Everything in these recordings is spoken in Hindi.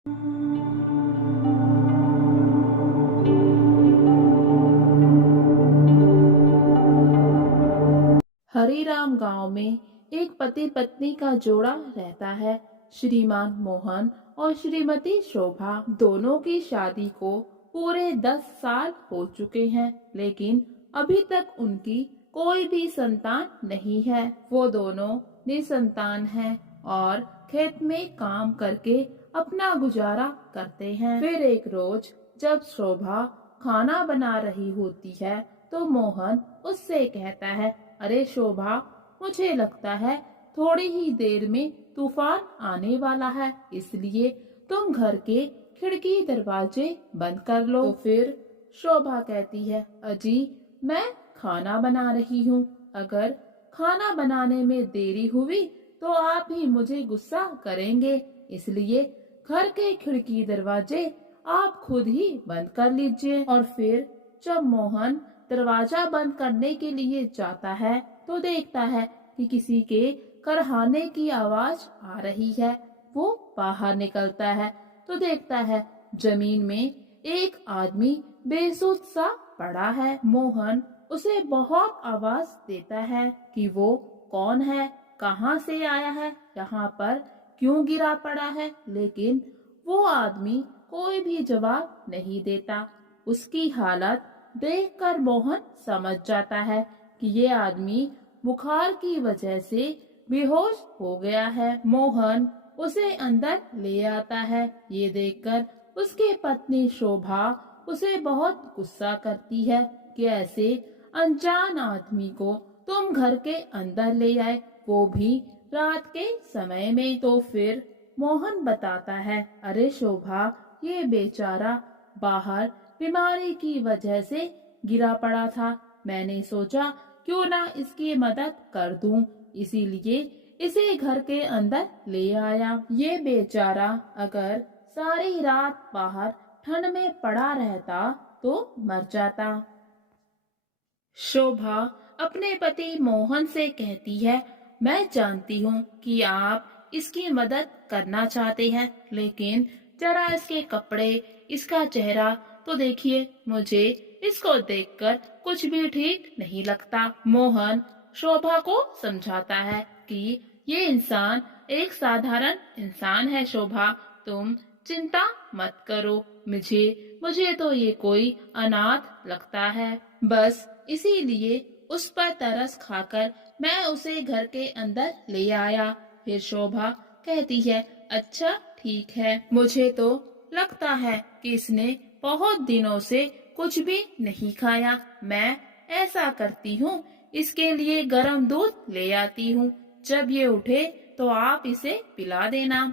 हरिराम गांव में एक पति पत्नी का जोड़ा रहता है। श्रीमान मोहन और श्रीमती शोभा दोनों की शादी को पूरे 10 साल हो चुके हैं, लेकिन अभी तक उनकी कोई भी संतान नहीं है। वो दोनों निसंतान हैं और खेत में काम करके अपना गुजारा करते हैं। फिर एक रोज जब शोभा खाना बना रही होती है तो मोहन उससे कहता है, अरे शोभा, मुझे लगता है थोड़ी ही देर में तूफान आने वाला है, इसलिए तुम घर के खिड़की दरवाजे बंद कर लो। तो फिर शोभा कहती है, अजी मैं खाना बना रही हूँ, अगर खाना बनाने में देरी हुई तो आप ही मुझे गुस्सा करेंगे, इसलिए घर के खिड़की दरवाजे आप खुद ही बंद कर लीजिए। और फिर जब मोहन दरवाजा बंद करने के लिए जाता है तो देखता है कि किसी के करहाने की आवाज आ रही है। वो बाहर निकलता है तो देखता है जमीन में एक आदमी बेसुध सा पड़ा है। मोहन उसे बहुत आवाज देता है कि वो कौन है, कहाँ से आया है, यहाँ पर क्यों गिरा पड़ा है, लेकिन वो आदमी कोई भी जवाब नहीं देता। उसकी हालत देखकर मोहन समझ जाता है कि ये आदमी बुखार की वजह से बेहोश हो गया है। मोहन उसे अंदर ले आता है। ये देखकर उसकी पत्नी शोभा उसे बहुत गुस्सा करती है कि ऐसे अनजान आदमी को तुम घर के अंदर ले आए, वो भी रात के समय में। तो फिर मोहन बताता है, अरे शोभा, ये बेचारा बाहर बीमारी की वजह से गिरा पड़ा था, मैंने सोचा क्यों ना इसकी मदद कर दूं, इसीलिए इसे घर के अंदर ले आया। ये बेचारा अगर सारी रात बाहर ठंड में पड़ा रहता तो मर जाता। शोभा अपने पति मोहन से कहती है, मैं जानती हूँ कि आप इसकी मदद करना चाहते हैं, लेकिन जरा इसके कपड़े, इसका चेहरा तो देखिए, मुझे इसको देखकर कुछ भी ठीक नहीं लगता। मोहन शोभा को समझाता है कि ये इंसान एक साधारण इंसान है। शोभा, तुम चिंता मत करो, मुझे तो ये कोई अनाथ लगता है, बस इसीलिए उस पर तरस खाकर मैं उसे घर के अंदर ले आया। फिर शोभा कहती है, अच्छा ठीक है, मुझे तो लगता है कि इसने बहुत दिनों से कुछ भी नहीं खाया। मैं ऐसा करती हूँ, इसके लिए गर्म दूध ले आती हूँ, जब ये उठे तो आप इसे पिला देना।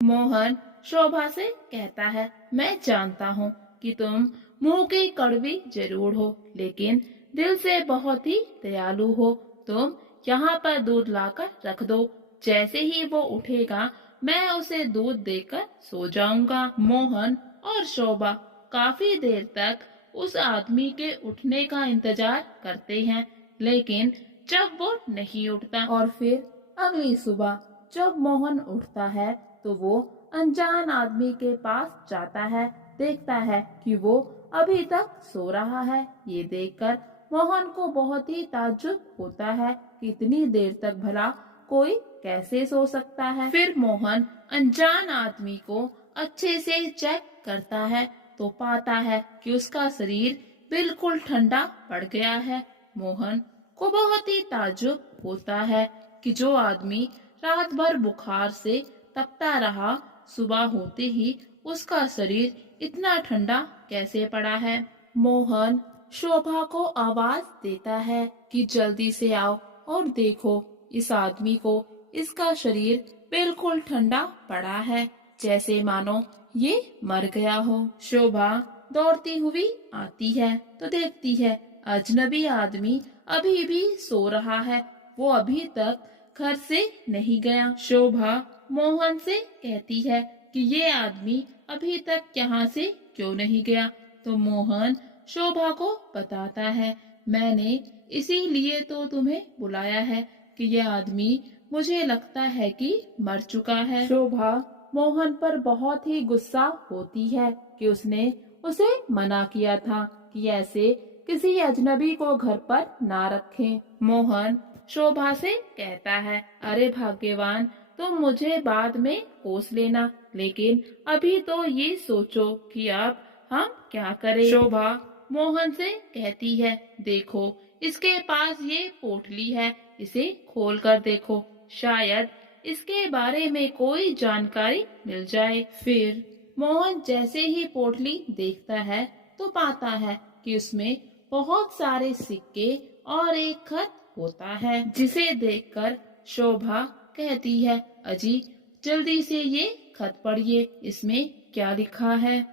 मोहन शोभा से कहता है, मैं जानता हूँ कि तुम मुंह की कड़वी जरूर हो, लेकिन दिल से बहुत ही दयालु हो। तुम यहाँ पर दूध लाकर रख दो, जैसे ही वो उठेगा मैं उसे दूध देकर सो जाऊंगा। मोहन और शोभा काफी देर तक उस आदमी के उठने का इंतजार करते हैं, लेकिन जब वो नहीं उठता और फिर अगली सुबह जब मोहन उठता है तो वो अनजान आदमी के पास जाता है। देखता है कि वो अभी तक सो रहा है। ये देखकर मोहन को बहुत ही ताज्जुब होता है कि इतनी देर तक भला कोई कैसे सो सकता है। फिर मोहन अनजान आदमी को अच्छे से चेक करता है तो पाता है कि उसका शरीर बिल्कुल ठंडा पड़ गया है। मोहन को बहुत ही ताज्जुब होता है कि जो आदमी रात भर बुखार से तपता रहा, सुबह होते ही उसका शरीर इतना ठंडा कैसे पड़ा है। मोहन शोभा को आवाज देता है कि जल्दी से आओ और देखो इस आदमी को, इसका शरीर बिल्कुल ठंडा पड़ा है, जैसे मानो ये मर गया हो। शोभा दौड़ती हुई आती है तो देखती है अजनबी आदमी अभी भी सो रहा है, वो अभी तक घर से नहीं गया। शोभा मोहन से कहती है कि ये आदमी अभी तक यहाँ से क्यों नहीं गया। तो मोहन शोभा को बताता है, मैंने इसीलिए तो तुम्हें बुलाया है कि ये आदमी मुझे लगता है कि मर चुका है। शोभा मोहन पर बहुत ही गुस्सा होती है कि उसने उसे मना किया था कि ऐसे किसी अजनबी को घर पर ना रखें। मोहन शोभा से कहता है, अरे भाग्यवान, तुम मुझे बाद में कोस लेना, लेकिन अभी तो ये सोचो कि अब हम क्या करें। शोभा मोहन से कहती है, देखो इसके पास ये पोटली है, इसे खोल कर देखो, शायद इसके बारे में कोई जानकारी मिल जाए। फिर मोहन जैसे ही पोटली देखता है तो पाता है कि उसमें बहुत सारे सिक्के और एक खत होता है, जिसे देखकर शोभा कहती है, अजी जल्दी से ये खत पढ़िए, इसमें क्या लिखा है।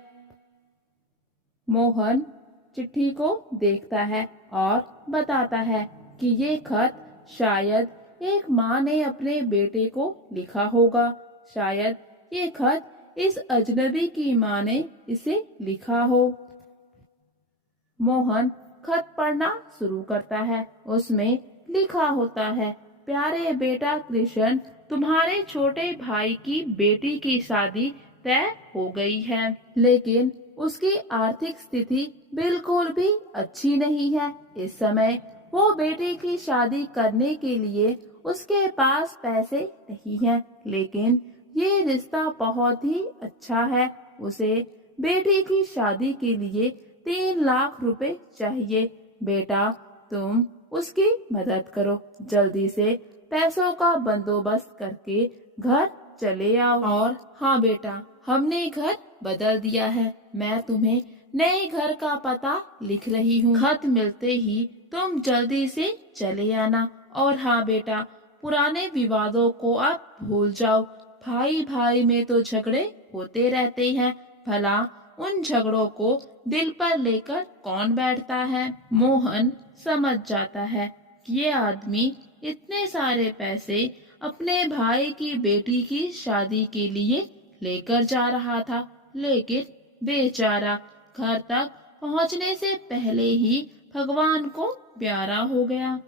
मोहन चिट्ठी को देखता है और बताता है कि ये खत शायद एक माँ ने अपने बेटे को लिखा होगा। शायद ये खत इस अजनबी की माँ ने इसे लिखा हो। मोहन खत पढ़ना शुरू करता है। उसमें लिखा होता है, प्यारे बेटा कृष्ण, तुम्हारे छोटे भाई की बेटी की शादी तय हो गई है, लेकिन उसकी आर्थिक स्थिति बिल्कुल भी अच्छी नहीं है। इस समय वो बेटी की शादी करने के लिए उसके पास पैसे नहीं हैं, लेकिन ये रिश्ता बहुत ही अच्छा है। उसे बेटी की शादी के लिए 3 लाख रुपए चाहिए। बेटा तुम उसकी मदद करो, जल्दी से पैसों का बंदोबस्त करके घर चले आओ। और हाँ बेटा, हमने घर बदल दिया है, मैं तुम्हें नए घर का पता लिख रही हूँ। खत मिलते ही तुम जल्दी से चले आना। और हाँ बेटा, पुराने विवादों को अब भूल जाओ। भाई भाई में तो झगड़े होते रहते हैं, भला उन झगड़ों को दिल पर लेकर कौन बैठता है। मोहन समझ जाता है कि ये आदमी इतने सारे पैसे अपने भाई की बेटी की शादी के लिए लेकर जा रहा था, लेकिन बेचारा घर तक पहुंचने से पहले ही भगवान को प्यारा हो गया।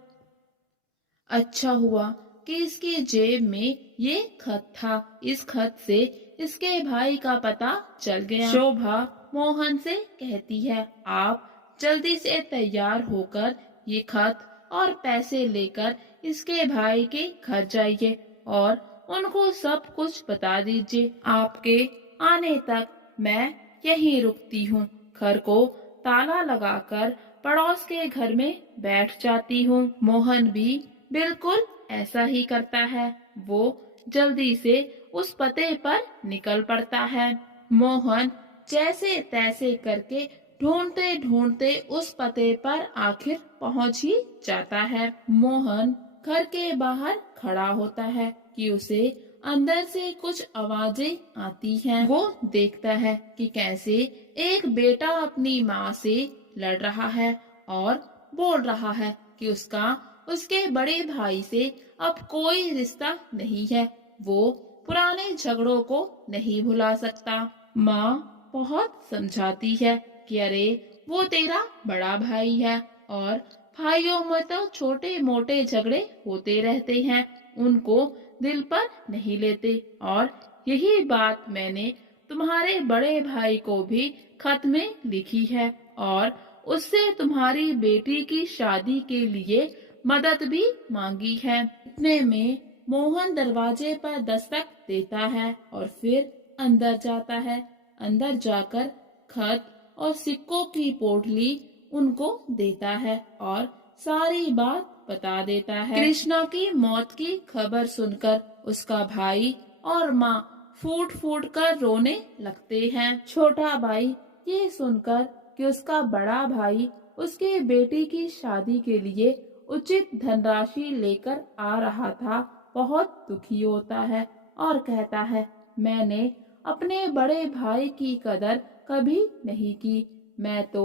अच्छा हुआ कि इसकी जेब में ये खत था, इस खत से इसके भाई का पता चल गया। शोभा मोहन से कहती है, आप जल्दी से तैयार होकर ये खत और पैसे लेकर इसके भाई के घर जाइए और उनको सब कुछ बता दीजिए। आपके आने तक मैं यहीं रुकती हूँ। घर को ताला लगाकर पड़ोस के घर में बैठ जाती हूँ। मोहन भी बिल्कुल ऐसा ही करता है। वो जल्दी से उस पते पर निकल पड़ता है। मोहन जैसे तैसे करके ढूंढते ढूंढते उस पते पर आखिर पहुंच ही जाता है। मोहन घर के बाहर खड़ा होता है कि उसे अंदर से कुछ आवाजें आती हैं। वो देखता है कि कैसे एक बेटा अपनी माँ से लड़ रहा है और बोल रहा है कि उसका उसके बड़े भाई से अब कोई रिश्ता नहीं है, वो पुराने झगड़ों को नहीं भुला सकता। माँ बहुत समझाती है कि अरे वो तेरा बड़ा भाई है और भाइयों में तो छोटे मोटे झगड़े होते रहते हैं, उनको दिल पर नहीं लेते। और यही बात मैंने तुम्हारे बड़े भाई को भी खत में लिखी है और उससे तुम्हारी बेटी की शादी के लिए मदद भी मांगी है। इतने में मोहन दरवाजे पर दस्तक देता है और फिर अंदर जाता है। अंदर जाकर खत और सिक्कों की पोटली उनको देता है और सारी बात बता देता है। कृष्णा की मौत की खबर सुनकर उसका भाई और माँ फूट फूट कर रोने लगते हैं। छोटा भाई ये सुनकर कि उसका बड़ा भाई उसके बेटी की शादी के लिए उचित धनराशि लेकर आ रहा था, बहुत दुखी होता है और कहता है, मैंने अपने बड़े भाई की कदर कभी नहीं की। मैं तो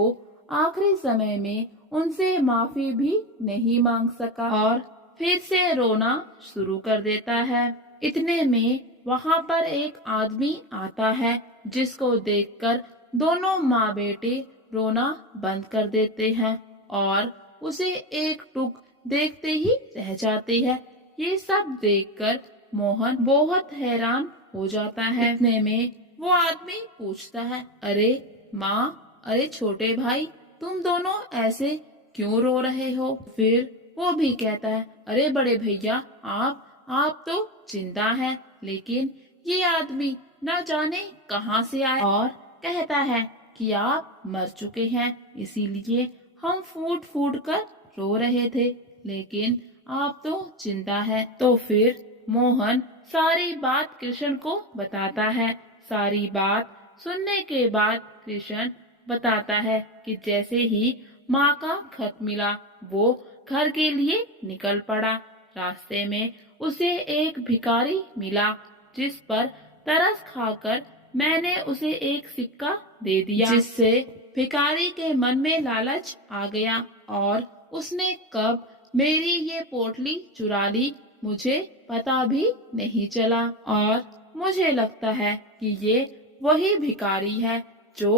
आखिरी समय में उनसे माफी भी नहीं मांग सका। और फिर से रोना शुरू कर देता है। इतने में वहाँ पर एक आदमी आता है, जिसको देखकर दोनों माँ बेटे रोना बंद कर देते हैं और उसे एक टुक देखते ही रह जाते हैं। ये सब देखकर मोहन बहुत हैरान हो जाता है। इतने में वो आदमी पूछता है, अरे माँ, अरे छोटे भाई, तुम दोनों ऐसे क्यों रो रहे हो? फिर वो भी कहता है, अरे बड़े भैया, आप तो जिंदा हैं, लेकिन ये आदमी न जाने कहाँ से आया और कहता है कि आप मर चुके हैं, इसीलिए हम फूट फूट कर रो रहे थे, लेकिन आप तो जिंदा हैं। तो फिर मोहन सारी बात कृष्ण को बताता है। सारी बात सुनने के बाद कृष्ण बताता है कि जैसे ही माँ का खत मिला, वो घर के लिए निकल पड़ा। रास्ते में उसे एक भिखारी मिला, जिस पर तरस खाकर मैंने उसे एक सिक्का दे दिया, जिससे भिखारी के मन में लालच आ गया और उसने कब मेरी ये पोटली चुरा ली मुझे पता भी नहीं चला। और मुझे लगता है कि ये वही भिखारी है जो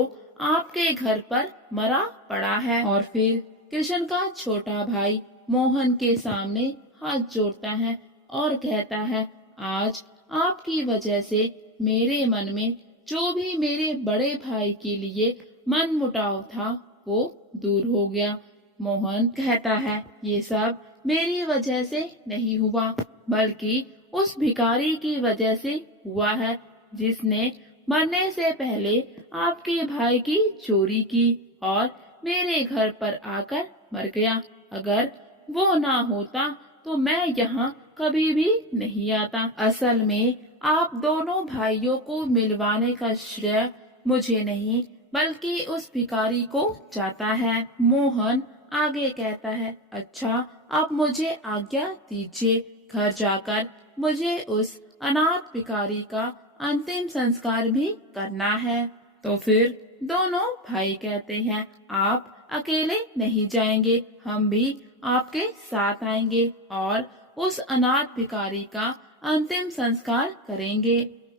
आपके घर पर मरा पड़ा है। और फिर कृष्ण का छोटा भाई मोहन के सामने हाथ जोड़ता है और कहता है, आज आपकी वजह से मेरे मन में जो भी मेरे बड़े भाई के लिए मन मुटाव था वो दूर हो गया। मोहन कहता है, ये सब मेरी वजह से नहीं हुआ, बल्कि उस भिखारी की वजह से हुआ है, जिसने मरने से पहले आपके भाई की चोरी की और मेरे घर पर आकर मर गया। अगर वो ना होता तो मैं यहाँ कभी भी नहीं आता। असल में आप दोनों भाइयों को मिलवाने का श्रेय मुझे नहीं, बल्कि उस भिखारी को जाता है। मोहन आगे कहता है, अच्छा अब मुझे आज्ञा दीजिए, घर जाकर मुझे उस अनाथ भिखारी का अंतिम संस्कार भी करना है। तो फिर दोनों भाई कहते हैं, आप अकेले नहीं जाएंगे, हम भी आपके साथ आएंगे और उस अनाथ भिखारी का अंतिम संस्कार करेंगे।